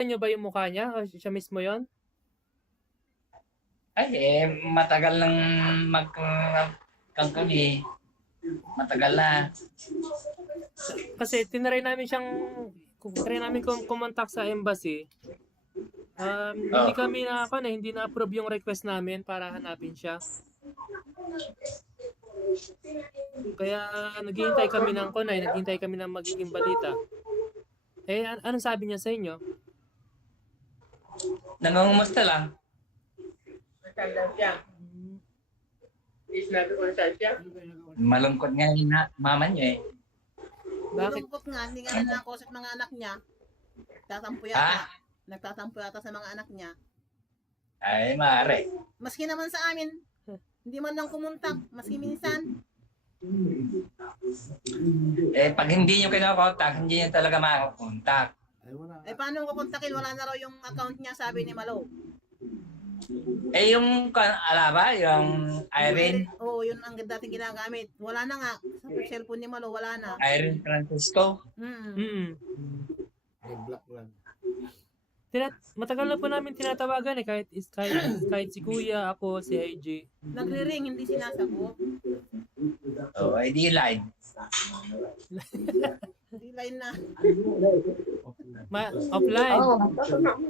Nyo ba yung mukha niya? O siya mismo yon? Ay, matagal nang magkangkang eh. Matagal na. Kasi tinry namin kumontak sa embassy. Hindi Oh. kami hindi na-approve yung request namin para hanapin siya. Kaya naghihintay kami ng magiging balita. Anong sabi niya sa inyo? Nangungumusta lang. Nasaan daw siya? Sinabi ko nasaan siya? Malungkot nga yung mama niya eh. Bakit? Malungkot nga, hindi nga rin nakausap mga anak niya. Nagtatampo yata. Nagtatampo yata sa mga anak niya. Ay, maaari. Maski naman sa amin, hindi man lang kumuntak. Maski minsan. Pag hindi nyo kinokontak, hindi nyo talaga makakontak. Paano ko kontakin? Wala na raw yung account niya, sabi ni Malo. Yung Irene? Oo, yun ang dating ginagamit. Wala na nga. Sa cellphone ni Malo, wala na. Irene Francisco? Block lang. Matagal na po namin tinatawagan kahit si Kuya, ako, si AJ. Nagre-ring, hindi sinasagot. Di line. Hindi line na. Offline.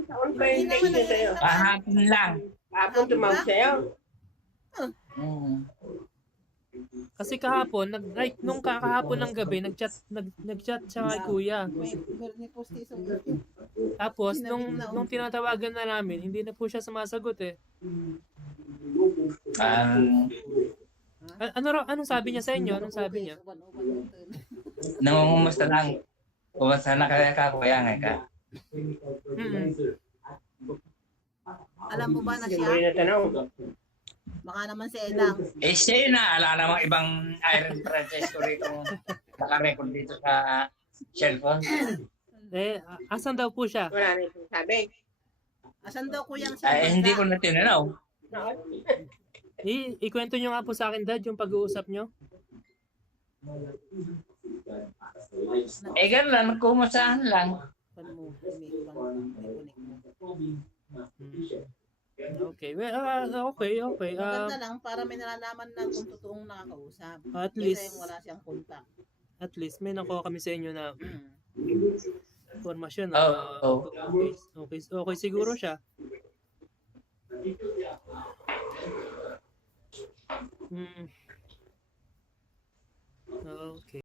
Saan ba yung text niya sa'yo? Hapon lang. Hapon tumawag sa'yo? Kasi kahapon, nung kakahapon ng gabi, nag-chat siya kay Kuya. May postiso. Tapos, nung tinatawagan na namin, hindi na po siya sumasagot eh. Anong sabi niya sa inyo? Anong sabi niya? Nangungumusta lang. Kumusta na kaya ka, kuya nga ka? Alam mo ba na Hindi siya? mo rin natanong. Baka naman si Edang. Siya yun na. Ala namang ibang Irene Francisco rito nakarecord dito sa cellphone. Asan daw po siya? Wala na yung sabi. Asan daw kuyang siya? Hindi ko na tinanaw. Ikwento nyo nga po sa akin, Dad, yung pag-uusap nyo. Ganun lang. Nagkumustahan lang. Okay. Okay. Maganda lang para may nalalaman na kung totoong nakakausap. At Kaysa least, yung wala siyang kontak. At least, may nakuha kami sa inyo na informasyon. Okay siguro siya. Okay.